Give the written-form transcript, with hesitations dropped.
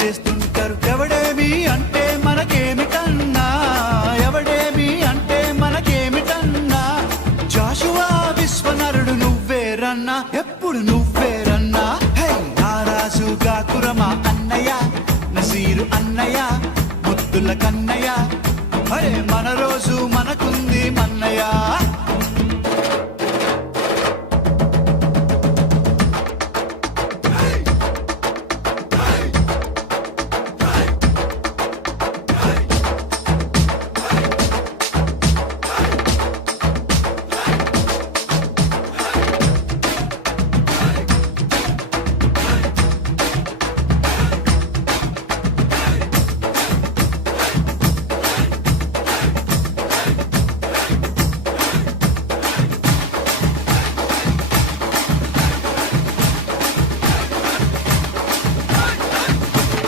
చేస్తుంటారు. ఎవడేమి అంటే మనకేమిటన్నా, ఎవడేమి అంటే మనకేమిటన్నా. జాషువా విశ్వనరుడు నువ్వేరన్నా, ఎప్పుడు నువ్వేరన్నా. హే నారాజు గాకురమా అన్నయ్య, నసీరు అన్నయ్య, ముద్దుల కన్నయ్య. అరే మన రోజు మనకుంది మన్నయ్య.